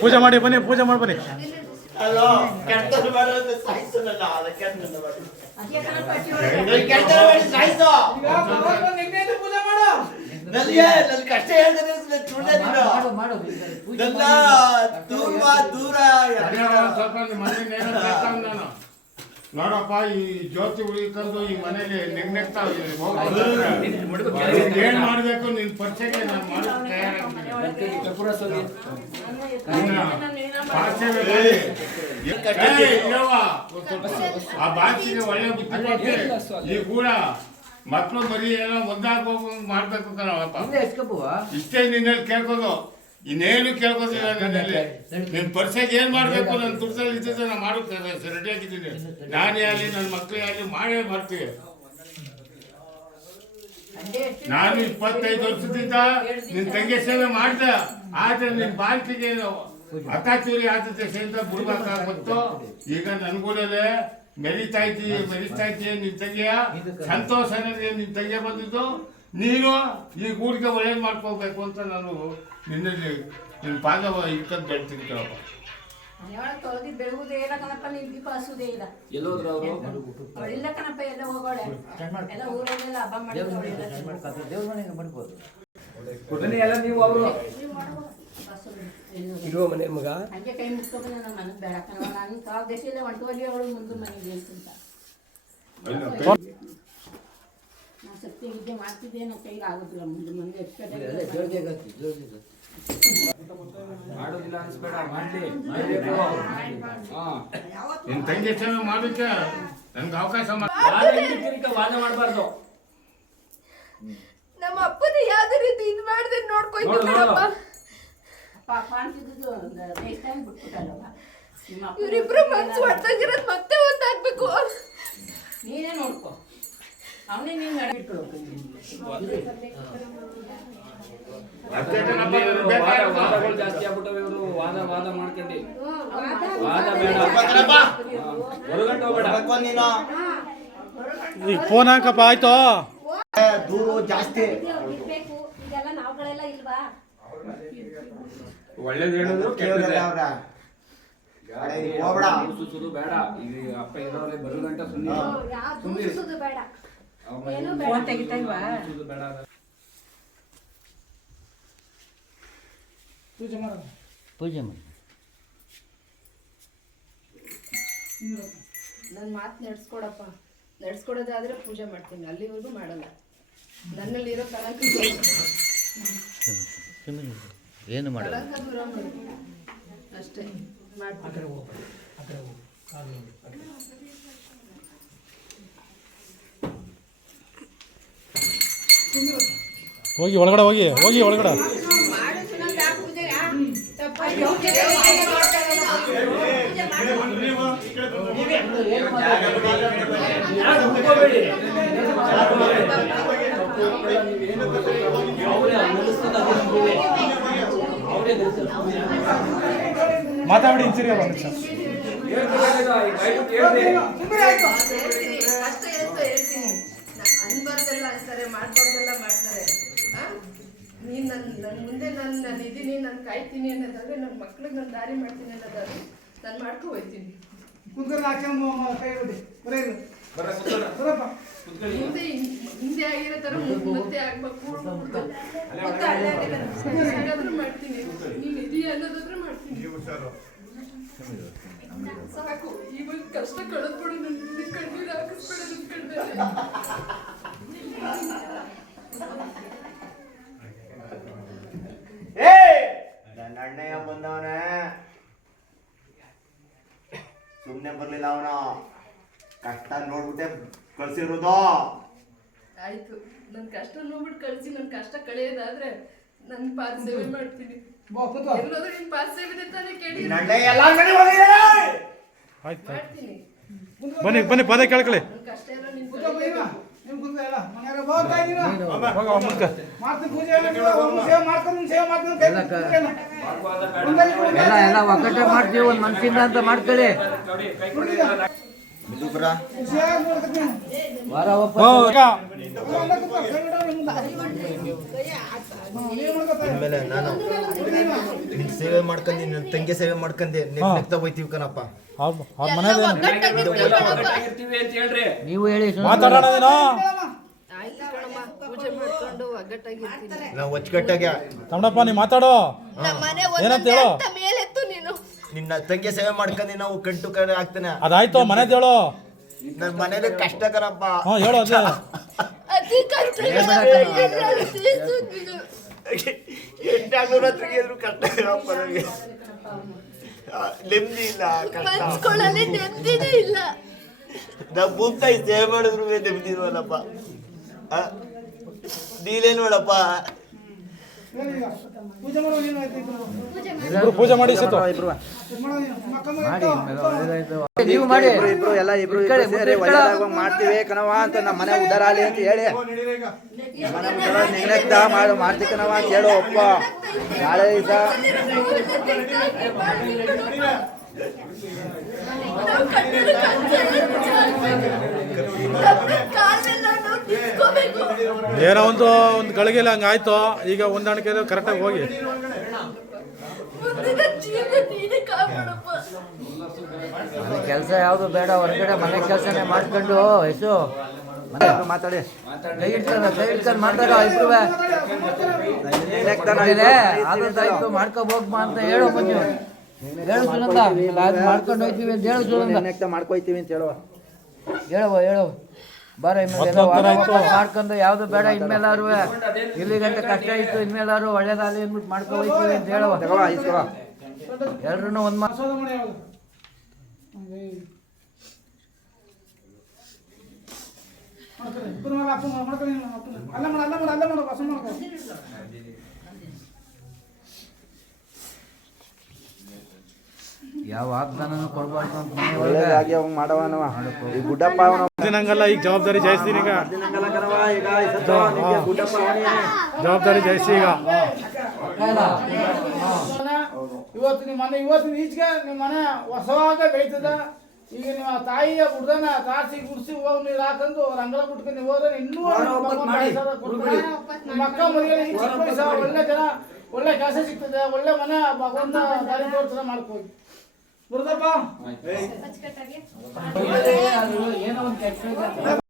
ಪೂಜೆ ಮಾಡಿ ಬನ್ನಿ ಪೂಜೆ ಮಾಡಿ ಬನ್ನಿ. ನನಗೆ ನನ್ನ ಕಷ್ಟ ಹೇಳ್ತಾರೆ ಸುಳ್ಳೆ ನೀನು. ನನ್ನ ದೂರ ದೂರ ನೋಡಪ್ಪ ಈ ಜ್ಯೋತಿ ಉಳಿಕೊಂಡು ಈ ಮನೇಲಿ ನೆಗ್ನೆಗ್ತಾ. ಏನ್ ಮಾಡ್ಬೇಕು? ನಿನ್ ಪರಿಚಯಕ್ಕೆ ನಾನು ಸ್ವಲ್ಪ ಆ ಬಾಚಿಗೆ ಒಳ್ಳೆ ಬುದ್ಧಿ ಕೊಟ್ಟೆ. ಈ ಕೂಡ ಮಕ್ಕಳು ಬರೀ ಏನೋ ಒಂದಾಗೋಗಂಗ್ ಮಾಡ್ಬೇಕು ಕಣಪ್ಪ ಇಷ್ಟೇ ನಿನ್ನಲ್ಲಿ ಕೇಳ್ಕೋದು ಇನ್ನೇನು ಕೇಳ್ಕೊತಿಲ್ಲ ನನ್ನಲ್ಲಿ ನಿನ್ನ ಪರ್ಸೆಗೆ ಏನ್ ಮಾಡ್ಬೇಕು ನನ್ನ ತುರ್ಸಲ್ಲಿ ಇದ್ದಿದ್ದೆ ನಾನು ಮಾಡುತ್ತೇನೆ ರೆಡಿ ಆಗಿದ್ದೀನಿ ನಾನೇ ಆಗಲಿ ನನ್ನ ಮಕ್ಕಳೇ ಆಗಲಿ ಮಾಡೇ ಮಾಡ್ತೀವಿ ನಾನು ಇಪ್ಪತ್ತೈದು ವರ್ಷದಿಂದ ನಿನ್ ತಂಗಿ ಸೇವೆ ಮಾಡ್ದೆ. ಆದ್ರೆ ನಿನ್ ಬಾಲ್ಕಿಗೆ ಹತಾಚೂರಿ ಆದ್ಯತೆ ಸೇರಿದ ಬಿಡ್ಬೇಕಾಗುತ್ತೋ ಈಗ ನನ್ಗೂಡಲೇ ಮೆರಿತಾ ಇದ್ದೀನಿ ಮೆರಿತಾ ಇದ್ದೀಯ ನಿನ್ ತಂಗಿಯ? ಸಂತೋಷ ನನಗೆ ನಿನ್ ತಂಗಿಯ ಬಂದಿದ್ದು? ನೀನು ಈ ಗೂಡಿಗೆ ಒಳ್ಳೇದು ಮಾಡ್ಕೋಬೇಕು ಅಂತ ನಾನು ನಿನ್ನಲ್ಲಿ ನಿನ್ನ ಪಾದ ಇಟ್ಕೊಂಡು ಬೆಳ್ತೀನಿ ಕೇಳಪ್ಪ. ಇಲ್ಲ ಇಲ್ಲ. ಎಲ್ಲೋದ್ರು ಅವರು? ಅವಳಿಲ್ಲ ಕಣಪ್ಪ ಎಲ್ಲ ಹೋಗೋಳೆ. ಎಲ್ಲ ಊರಲ್ಲೆಲ್ಲ ಹಬ್ಬ ಮಾಡಿದ್ರು ಅವಳಿಲ್ಲ ದೇವ್ರ ಮನೆಗೆ ಮಾಡ್ಬೋದು. ಎಲ್ಲ ನೀವು ಅವರು. ಇರುವ ಮನೆ ಮಗ. ಹಂಗೆ ಕೈ ಮುಟ್ಕೊಂಡು ಬೇಡ ನಾನು ಹೊಂಟುವಲ್ಲಿ ಅವಳು ಮುಂದೆ ಮನೆಗೆ ಅಂತ. ನಾನು ಸತ್ಯ ವಿದ್ಯೆ ಮಾಡ್ತಿದ್ದೆ ನನ್ನ ಕೈಗೆ ಆಗೋದಿಲ್ಲ. ಮುಂದೆ ಮುಂದೆ ಎಷ್ಟು ಅಲ್ಲೇ ಜೋರ್ಗೆ ಗತಿ ಜೋರ್ಗೆ ಗತಿ ಮಾಡೋದಿಲ್ಲ ಅನ್ಸ್ಬೇಡ ಮಾಡ್ಲಿ. ಮಾಡ್ಬೇಕು ಹಾ. ನಿನ್ ತಂಗಿ ಸೇವೆ ಮಾಡೋಕ್ಕೆ ನನ್ಗೆ ಅವಕಾಶ ವಾದ ಮಾಡಬಾರ್ದು. ನಮ್ಮ ಅಪ್ಪನ ಯಾವ್ದೇ ರೀತಿ ಇದು ಮಾಡ್ದೆ ನೋಡ್ಕೊಯ್ತು ನೋಡು, ನೋಡು. ಕಣಪ್ಪ ಅಪ್ಪ ಅಪ್ಪ ಅಂತಿದ್ದು ದೇಶದಲ್ಲಿ ಬಿಟ್ಬಿಟ್ಟಲ್ಲವ ನಿಮ್ಮ ಇವ್ರಿಬ್ರು ಮನ್ಸು ಹೊಡ್ದಂಗಿರೋದ್ ಜಾಸ್ತಿ ಆಗ್ಬಿಟ್ಟವೆ ಇವರು. ವಾದ ವಾದ ಮಾಡ್ಕೊಂಡು. ಬೇಡ. ಹೊರಗಂಟು ಫೋನ್ ಹಾಕಪ್ಪ ಆಯ್ತು. ದೂರು ಜಾಸ್ತಿ. ಒಳ್ಳೇದು ಹೇಳಿದ್ರು ಕೇಳಿದ್ರೆ ಬೇಡ. ಇದು ಅಪ್ಪ ಇರೋರೇ ಬರೋ ಗಂಟ ಸುಮ್ಮನೆ ಸುಮ್ಮನೆ ಬೇಡ. ತೆಗಿತಾ ಇಲ್ವಾ ಬೇಡ. ಪೂಜೆ ಮಾಡಿ. ನನ್ನ ಮಾತು ನಡ್ಸ್ಕೊಡಪ್ಪ. ನಡ್ಸ್ಕೊಡೋದಾದ್ರೆ ಪೂಜೆ ಮಾಡ್ತೀನಿ. ಅಲ್ಲಿವರೆಗೂ ಮಾಡಲ್ಲ. ನನ್ನಲ್ಲಿರೋ ಇರೋ ಸುಮ್ಮನೆ ಏನು ಮಾಡಲ್ಲ ಕಳಂಕ ದೂರ ಮಾಡು. ಅಷ್ಟೇ. ಮಾಡ್ತೀನಿ. ಹೋಗಿ ಒಳಗಡೆ ಹೋಗಿ ಹೋಗಿ ಒಳಗಡೆ. ಮಾತಾಡಿ ಇಂಚಿರಿ ನಿಮಿಷ. ಹೇಳ್ತೀನಿ ಕಷ್ಟ ಎಷ್ಟು ಹೇಳ್ತೀನಿ ನ- ಅನ್ಬಾರ್ದೆಲ್ಲ ಅಂತಾರೆ ಮಾಡ್ಬಾರ್ದೆಲ್ಲ ಮಾಡ್ತಾರೆ? ನೀನ್ ನನ್ ನನ್ ಮುಂದೆ ನಾನು ನಾನು ಇದೀನಿ ನಾನು ಕಾಯ್ತೀನಿ ಅನ್ನೋದಾದ್ರೆ ನನ್ನ ಮಕ್ಳಿಗೆ ನಾನು ದಾರಿ ಮಾಡ್ತೀನಿ ಅನ್ನೋದಾದ್ರೆ ನಾನು ಮಾಡ್ಕೊ ಹೋಯ್ತೀನಿ. ಮುಂದೆ ಹಿಂದೆ ಆಗಿರೋ ತರ ಮುಂದೆ ಮತ್ತೆ ಆಗ್ಬೇಕು ಮತ್ತೆ ಅಲ್ಲೇ ಹಾಗಾದ್ರೂ ಮಾಡ್ತೀನಿ. ನೀನ್ ಇದೀಯ ಅನ್ನೋದಾದ್ರೆ ಮಾಡ್ತೀನಿ. ಸಾಕು. ಇವಾಗ ಕಷ್ಟ ಕಳೆದ್ಬಿಡು ನನ್ನ ಕಣ್ಣೀರು ಹಾಕಿಸ್ಬೇಡ ನನ್ನ ಕಣ್ಣಲ್ಲಿ ಸುಮ್ನೆ ಬರ್ಲಿಲ್ಲ ಅವನ. ಕಷ್ಟ ನೋಡ್ಬಿಟ್ಟೆ ಕಳ್ಸಿರೋದು. ಆಯ್ತು. ನನ್ ಕಷ್ಟ ನೋಡ್ಬಿಟ್ಟು ಕಳ್ಸಿ ನನ್ ಕಷ್ಟ ಕಳೆಯೋದಾದ್ರೆ ನನ್ ಪಾದ ಸೇವೆ ಮಾಡ್ತೀನಿ. ಎಲ್ಲಾದ್ರೂ ನಿನ್ ಪಾದ ಸೇವೆ ತಾನೇ ಕೇಳಿ. ನಿನ್ನ ಎಲ್ಲ ಕಡೆ ಹೋಗಿದ್ದಾರೆ? ಆಯ್ತು ಆಯ್ತು ಮಾಡ್ತೀನಿ ಬನ್ನಿ ಬನ್ನಿ ಪದ ಕೇಳ್ಕೊಳ್ಳಿ. ಕಷ್ಟ ಎಲ್ಲ ನಿನ್ ಎಲ್ಲ ಎಲ್ಲ ಎಲ್ಲ ಒಕ್ಕಟ್ಟೆ ಮಾಡ್ತೀವಿ ಒಂದು ಮನ್ಸಿಂದ ಅಂತ ಮಾಡ್ಕೊಳ್ಳಿ. ಆಮೇಲೆ ನಾನು ನಿನ್ ಸೇವೆ ಮಾಡ್ಕೊಂಡಿ ನಿನ್ ತಂಗಿ ಸೇವೆ ಮಾಡ್ಕೊಂಡೆ ನೆಗ್ ನೆಗ್ತಾ ಹೋಯ್ತೀವಿ ಕಣಪ್ಪ. ನೀವು ಹೇಳಿ ನಾವು ಅಚ್ಚುಕಟ್ಟಾಗೆ ತಮ್ಮಪ್ಪ ನೀ ಮಾತಾಡೋ. ನಮ್ಮ ಮನೆ ಏನಂತ ಹೇಳೋ. ನಿನ್ನ ತಂಗಿ ಸೇವೆ ಮಾಡ್ಕೊಂಡು ನಾವು ಕಂಟು ಕಡೆ ಆಗ್ತಾನೆ. ಅದಾಯ್ತು ಮನೇದ್ ಹೇಳು ನನ್ನ ಮನೇಲಿ ಕಷ್ಟಕರಪ್ಪ. ಹ್ಞೂ ಹೇಳು ಅದೇ. ಎಂಟಾಗ್ನೂರ ಕಷ್ಟಕರಪ್ಪ ನನಗೆ ನೆಮ್ಮದಿ ಇಲ್ಲ ಕಷ್ಟ. ಮನ್ಸ್ಕೊಳ್ಳಲ್ಲಿ ನೆಮ್ಮದಿನೇ ಇಲ್ಲ. ನಾವು ಭೂಮ್ತಾಯಿ ಸೇವೆ ಮಾಡಿದ್ರು ನೆಮ್ಮದಿ ಇಲ್ವಲ್ಲಪ್ಪ ನೀಲೇನು ಹೇಳಪ್ಪ? ಪೂಜೆ ಮಾಡಿ. ನೀವು ಮಾಡಿ. ಇಬ್ರು ಎಲ್ಲ ಇಬ್ರು ಸೇರಿ ಮುದ್ದೆ ಒಳ್ಳೇದಾಗುವಂಗ್ ಮಾಡ್ತೀವಿ ಕಣವ ಅಂತ ನಮ್ಮ ಮನೆ ಉದ್ದಾರ ಆಗಲಿ ಅಂತ ಹೇಳಿ. ನೆಗ್ನೆಗ್ತಾ ಮಾಡು ಮಾಡ್ತಿ ಕಣವ ಅಂತ ಹೇಳು ಒಪ್ಪ ನಾಳೆ ದಿವಸ ಏನೋ ಒಂದು ಒಂದು ಗಳಿಗೆಲ್ಲ ಹಂಗಾಯ್ತು ಈಗ ಹೊಂದಾಣಿಕೆ ಕರೆಕ್ಟಾಗಿ ಹೋಗಿ. ಮನೆ ಕೆಲಸ ಯಾವುದು ಬೇಡ ಹೊರಗಡೆ ಮನೆ ಕೆಲಸನೇ ಮಾಡ್ಕೊಂಡು ಹೆಸು ಮನೆ ಮಾತಾಡಿ. ಕೈ ಇಟ್ಕೊಂಡು ಕೈ ಇಟ್ಕೊಂಡು ಮಾತಾಡೋ ಇಬ್ರು ನೆಗ್ನೆಗ್ತಾ ನಾವು ಆದದ್ದಾಯ್ತು ಮಾಡ್ಕೊ ಹೋಗ್ಮಾ ಅಂತ ಹೇಳು ಮಂಜು ಹೇಳು ಸುನಂದ ಮಾಡ್ಕೊಂಡು ಹೋಯ್ತೀವಿ ಅಂತ ಹೇಳು ಸುನಂದ. ನೆಗ್ನೆಗ್ತಾ ಮಾಡ್ಕೊಯ್ತೀವಿ ಅಂತ ಹೇಳುವ. ಹೇಳುವ ಹೇಳು ಬಾರ ಇನ್ಮೇಲೆ ಎಲ್ಲ ವಾರ ವಾಪಸ್ ಮಾಡ್ಕೊಂಡು ಯಾವ್ದು ಬೇಡ ಇನ್ಮೇಲಾರು ಇಲ್ಲಿ ಗಂಟೆ ಕಷ್ಟ ಇತ್ತು ಇನ್ಮೇಲಾರು ಒಳ್ಳೇದಾಗಲಿ ಅಂದ್ಬಿಟ್ಟು ಮಾಡ್ಕೊ ಹೋಗ್ತೀವಿ ಅಂತ ಹೇಳುವ. ಎಲ್ರು ಒಂದ್ ಮಾತು ಯಾವ ವಾಗ್ದಾನನೂ ಕೊಡ್ಬಾರ್ದು ಅಂತ ಮನೆ ಒಳಗೆ ಒಳ್ಳೇದಾಗಿ ಅವ್ ಮಾಡವನವ. ಈ ಗುಡ್ಡಪ್ಪ ಅವನ ಹಂಗಲ್ಲ ಈಗ ಜವಾಬ್ದಾರಿ ಜಾಸ್ತಿ ಈಗ. ಜವಾಬ್ದಾರಿ ಜಾಸ್ತಿ ಈಗ. ಇವತ್ತು ನಿಮ್ಮ ಮನೆ ಇವತ್ತಿನ ಈಚೆಗೆ ನಿಮ್ಮ ಮನೆ ಹೊಸವಾಗ ಬೆಳೀತದ. ಈಗ ನಿಮ್ಮ ತಾಯಿಯ ಬುಡ್ದನ ತಾಸಿ ಗುಡ್ಸಿ ಹೋಗಿ ನೀರು ಹಾಕೊಂಡು ರಂಗಳ ಬಿಟ್ಕೊಂಡು ನೀವು ಹೋದ್ರೆ ಇನ್ನೂ ಮಕ್ಕ ಈ ಒಳ್ಳೆ ಜನ ಒಳ್ಳೆ ಕೆಲಸ ಸಿಗ್ತದೆ ಒಳ್ಳೆ ಮನೆ ಭಗವಂತ ದಾರಿ ತೋರ್ಸನ ಏನೋ ಒಂದು ಕೆಟ್ಟ